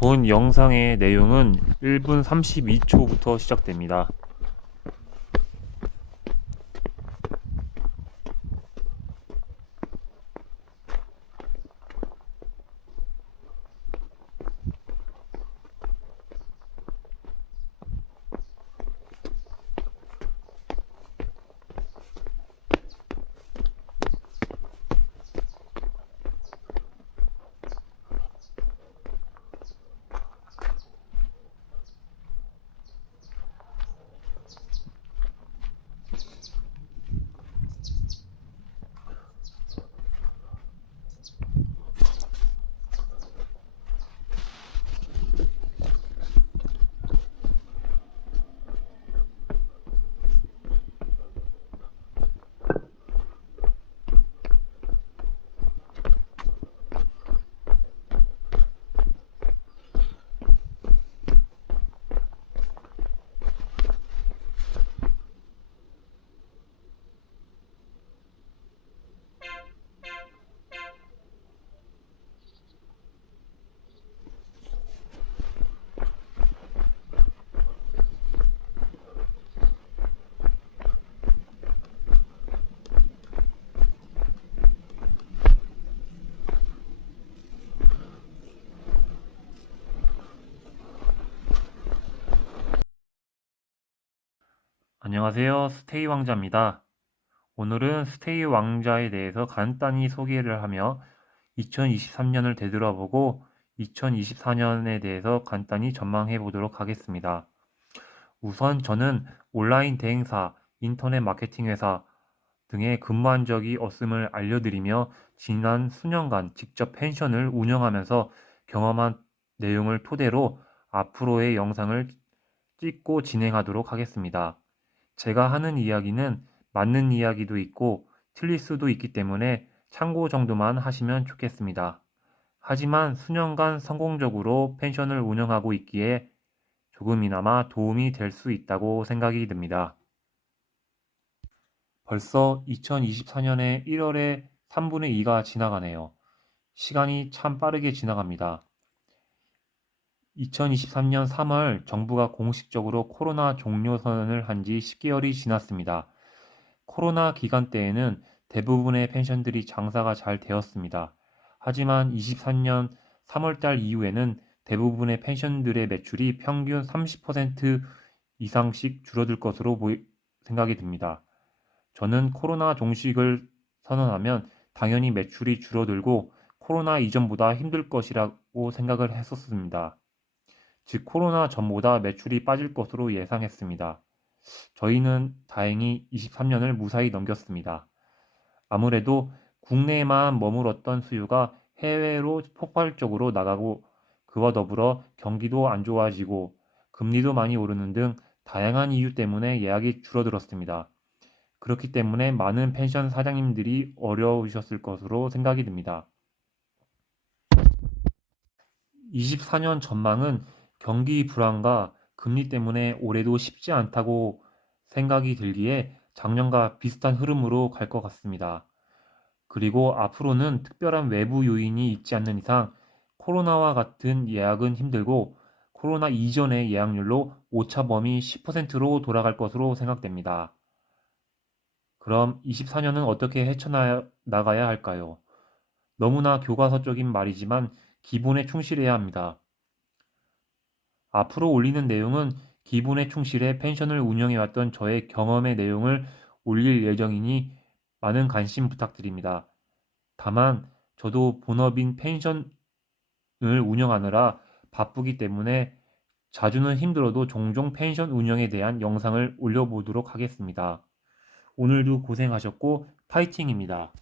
본 영상의 내용은 1분 32초부터 시작됩니다. 안녕하세요. 스테이 왕자입니다. 오늘은 스테이 왕자에 대해서 간단히 소개를 하며 2023년을 되돌아보고 2024년에 대해서 간단히 전망해 보도록 하겠습니다. 우선 저는 온라인 대행사, 인터넷 마케팅 회사 등에 근무한 적이 없음을 알려드리며 지난 수년간 직접 펜션을 운영하면서 경험한 내용을 토대로 앞으로의 영상을 찍고 진행하도록 하겠습니다. 제가 하는 이야기는 맞는 이야기도 있고 틀릴 수도 있기 때문에 참고 정도만 하시면 좋겠습니다. 하지만 수년간 성공적으로 펜션을 운영하고 있기에 조금이나마 도움이 될 수 있다고 생각이 듭니다. 벌써 2024년의 1월에 3분의 2가 지나가네요. 시간이 참 빠르게 지나갑니다. 2023년 3월 정부가 공식적으로 코로나 종료 선언을 한 지 10개월이 지났습니다. 코로나 기간 때에는 대부분의 펜션들이 장사가 잘 되었습니다. 하지만 23년 3월달 이후에는 대부분의 펜션들의 매출이 평균 30% 이상씩 줄어들 것으로 생각이 듭니다. 저는 코로나 종식을 선언하면 당연히 매출이 줄어들고 코로나 이전보다 힘들 것이라고 생각을 했었습니다. 즉 코로나 전보다 매출이 빠질 것으로 예상했습니다. 저희는 다행히 23년을 무사히 넘겼습니다. 아무래도 국내에만 머물었던 수요가 해외로 폭발적으로 나가고 그와 더불어 경기도 안 좋아지고 금리도 많이 오르는 등 다양한 이유 때문에 예약이 줄어들었습니다. 그렇기 때문에 많은 펜션 사장님들이 어려우셨을 것으로 생각이 듭니다. 24년 전망은 경기 불안과 금리 때문에 올해도 쉽지 않다고 생각이 들기에 작년과 비슷한 흐름으로 갈 것 같습니다. 그리고 앞으로는 특별한 외부 요인이 있지 않는 이상 코로나와 같은 예약은 힘들고 코로나 이전의 예약률로 오차 범위 10%로 돌아갈 것으로 생각됩니다. 그럼 24년은 어떻게 헤쳐나가야 할까요? 너무나 교과서적인 말이지만 기본에 충실해야 합니다. 앞으로 올리는 내용은 기본에 충실해 펜션을 운영해왔던 저의 경험의 내용을 올릴 예정이니 많은 관심 부탁드립니다. 다만 저도 본업인 펜션을 운영하느라 바쁘기 때문에 자주는 힘들어도 종종 펜션 운영에 대한 영상을 올려보도록 하겠습니다. 오늘도 고생하셨고 파이팅입니다.